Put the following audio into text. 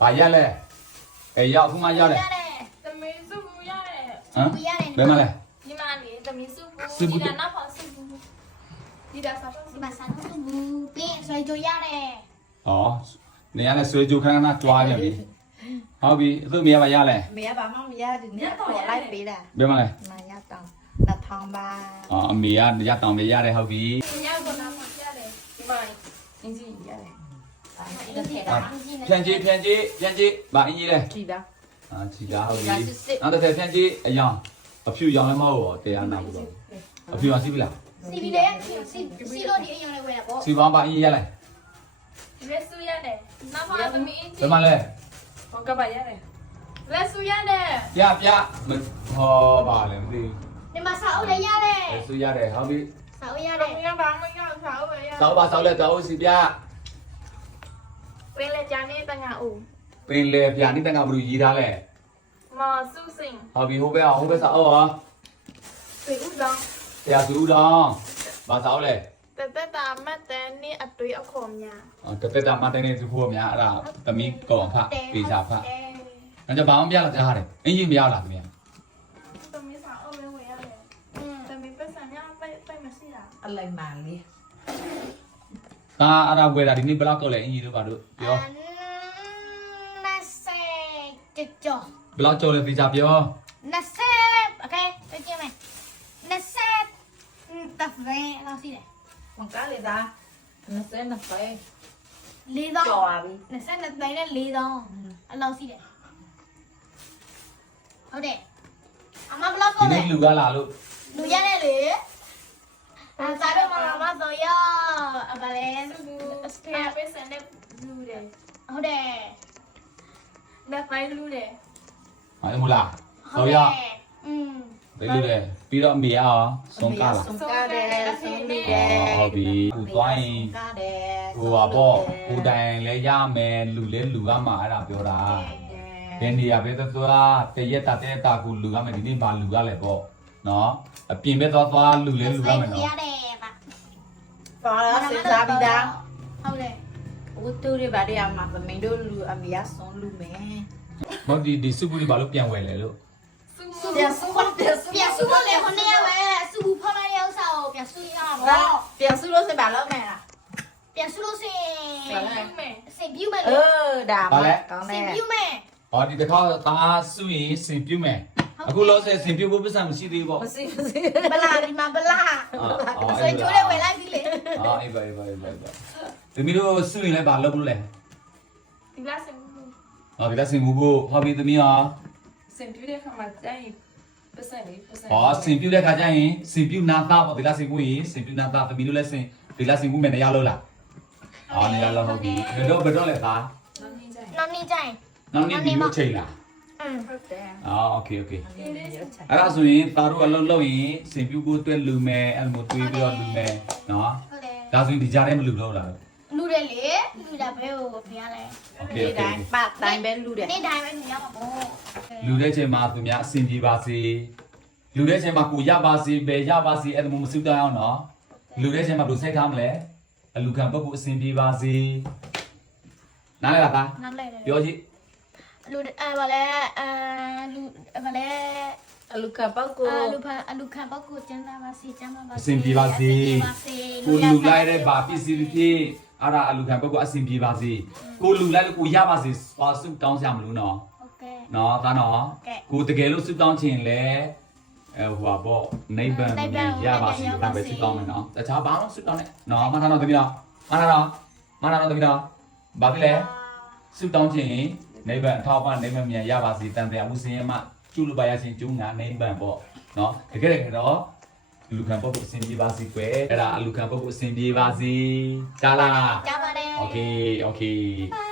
ဘာရလဲအေးရောက်ခုမှရတယ်သမီးစုဘူးရတယ်ဟမ်ဘယ်မှာလဲဒီမှာလေသမီးစုဘူးဒီကနောက်ပါစုဘူးဒီဒါစားဒီစုမှာစားတော့ဘူးပြီးဆွေးကြရတယ်ဩနေရလဲဆွေးကြိုခန်းကနာတွားပြန်ပြီဟုတ်ပြီသူ့မိရပါရလဲမရပါမမရဒီနေ့ပေါ်လိုက်ပေးတာဘယ်မှာလဲမရတော့နှစ်ထောင်ပါအမေကရတောင်းပဲရတယ်ဟုတ်ပြီညကနားမှာရတယ်ဒီမှာအင်းကြီးရတယ်ဖြန်ကြီးဘာအင်းကြီးလဲကြည့်ပါချီတာဟုတ်ပြီနောက်တစ်ထပ်ဖြန်ကြီးအယောင်အဖြူရောင်လည်းမဟုတ်တော့တရားနာဘူးတော့အဖြူရောင်စီးပြီလားစီပြီးလေစီလို့ဒီအရင်လေးဝယ်တာပေါ့စီပေါင်းပါအင်းကြီးရလဲဒီလက်စုရတယ်နောက်မှာသမီးအင်းဘကြီးယ်မှာလဲဟောကပါရတယ်လက်စုရတယ်ပြဟောပါလဲမသိဒီမှာစားအုပ်လေးရတယ်ဘူးဆူရတယ်ဟုတ်ပြီစားအုပ်ရတတယ်မီးကဘာမှမရစားဘူးရစောက်ပါစောက်လဲတောက်စီပြပင်လေကြမ်းနေတဲ့ငါဦးပင်လေပြနိတန်ကဘလူရေးထားလဲမစုစင်ဟုတ်ပြီဟိုဘက်အောင်ဟိုဘက်စောက်အောင်တွေ့ဦးတော့တရားစုတော့ဘာစောက်လဲတက်တာမတ်တဲ့နေ့အတွေ့အခေါ်များတသက်တာမတိုင်းနေသူဖို့များအဲ့ဒါသမီးကောင်ဖပေချာဖအဲ့ကြဘာမှမပြလာကြားတယ်အင်းကြီးမရလားခင်ဗျာသမီးစားအောင်ဝယ်ရတယ်သမီးပတ်စံများပဲမရှိတာအလိုက်မှလေးဒါအဲ့ဒါဝယ်တာဒီနေ့ဘယ်လောက်ကောက်လဲအင်းကြီးတို့ဘာတို့ပြော 20ကြောဘယ်လောက်ကြော်လဲပေချာပြော 20โอเคไปကြည့်မယ်20တဖဲလောက်စီတယ်ဝန်ကားလေသား20ပဲ 4000 ကြော်ပါပြီ 22သိန်းနဲ့4000အဲ့လောက်စီတယ်ဟုတ်တယ်အမဘလောက်ဒီကောလဲနေ့လူကလာလို့လူရတယ်လေစားတော့မလာမဆိုရအပလဲစပယ်ပဲစံနဲ့လူတယ်ဟုတ်တယ်လက်ပိုင်းလူတယ်ဟုတ်မလားဆိုရอืมဘယ်လိုလဲပြီးတော့အမေအောင်ဆုံးကားလားဆုံးကားတယ်ဆုံးပြီးတယ်ဟုတ်ပြီခုသွားရင်ကားတယ်ဟိုပါပေါ့ကိုတိုင်လဲရမယ်လူလဲလူကမှအဲ့ဒါပြောတာဘယ်နေရာပဲသွားတရက်တာကိုလူကမယ်ဒီနေ့ဘာလူကလဲပေါ့နော်အပြင်ပဲသွားလူလဲလူကမယ်နော်ရတယ်ပါပေါ်လာစဉ်းစားပြီးသားဟုတ်တယ်ဝတ်တူတွေဗါတဲ့အောင်မှာမင်းတို့လူအမေရဆုံးလူမယ်ဟုတ်ဒီစုပူဒီဘာလို့ပြန်ဝယ်လဲလို့စုပြန်စုပြန်စုပြန်စုလို့လေခொနေရပဲစုဘူးဖောက်လိုက်တဲ့ဥစ္စာကိုပြန်စုရတာပေါ့ပြန်စုလို့စပါလို့မယ်လားပြန်စုလို့စင်လူမယ်စင်ပြူမယ်เอလေဒါမှကောင်းစတယ်င်ပြူမယ်ဟောဒီတစ်ခါသားစုရင်စင်ပြုတ်မယ်အခုလောဆယ်စင်ပြုတ်ဖို့ပတ်စံမရှိသေးဘူးပေါ့မရှိဘလာဒီမှာဘလာဆွေးချိုးတဲ့ဝယ်လိုက်ပြီလေအေးပါဒီမီတို့စုရင်လည်းဘာလုပ်လို့လဲဒီလားစင်ဟောဒီလက်စင်မှုဖို့ဟောပြီးသမီးဟာစင်ပြတဲ့ခါမှာကျရင်ပတ်စံလေးပတ်စံဟောစင်ပြုတ်တဲ့ခါကျရင်စင်ပြုတ်နာသားပေါ့ဒီလက်စင်မှုရင်စင်ပြုတ်နာသားသမီးတို့လည်းစင်ဒီလက်စင်မှုမယ်နေရလို့လားအော်နေရလို့ဟုတ်ပြီဘယ်တော့လဲသားနောက်နေ့ကျရင်နောက်နေ့ကျရင်နောက်နေ့ပြီးလို့ချိန်လားဟုတ်တယ်အော်โอเคအဲ့ဒါဆိုရင်သားတို့အလုပ်လုပ်ရင်စင်ပြုတ်ကိုတွဲလူမယ်အဲ့လိုတွေးပြီးတော့လူမယ်နော်ဟုတ်တယ်ဒါဆိုရင်ဒီကြားထဲမလူတော့လားလူတယ်လေလူတာပဲကိုဖျားလဲโอเคဒီတိုင်းပတ်တိုင်းပဲလူတယ်နေ့တိုင်းပဲလူရမှာပေါ့လူတဲ့ချိန်မှာသူများအဆင်ပြေပါစေလူတဲ့ချိန်မှာကိုရပါစေပဲရပါစေအဲ့ဒါမျိုးမစုတောင်းအောင်နော်လူတဲ့ချိန်မှာဘယ်လိုစိတ်ထားမလဲအလူခံပုဂ္ဂိုလ်အဆင်ပြေပါစေနားလည်လားသားနောက်လဲတယ်ပြောကြည့်လူဘာလဲလူဘာလဲအလူကပောက်ကိုအလူခံပုဂ္ဂိုလ်ကျန်းသာပါစေကျန်းသာပါစေအဆင်ပြေပါစေကိုလူလိုက်တဲ့ဗာပစ္စည်းဖြစ်အဲ့ဒါအလူခံပုဂ္ဂိုလ်အဆင်ပြေပါစေကိုလူလိုက်လို့ကိုရပါစေပါစုတောင်းစရာမလိုနော်โอเคနော်သားနော်ကဲကိုတကယ်လို့စုတောင်းချင်လဲဟိုပါပေါ့နိဗ္ဗာန်ရပါစေဒါပဲစုတောင်းမယ်နော်တခြားဘာမှစုတောင်းနဲ့နော်မထားတော့တမီးတော့မထားတော့တမီးတော့ဘာဖြစ်လဲစုတောင်းချင်နိဗ္ဗာန်အထောက်အပံ့နိဗ္ဗာန်မြန်ရပါစေတန်တရားမှုစင်ရမကျุလို့ပါရခြင်းကျုံငါနိဗ္ဗာန်ပေါ့နော်တကယ်တော့လူခံပုဂ္ဂိုလ်အစဉ်ပြေပါစေကွယ်အဲ့ဒါအလူခံပုဂ္ဂိုလ်အစဉ်ပြေပါစေကြားလားကြားပါတယ်โอเค Bye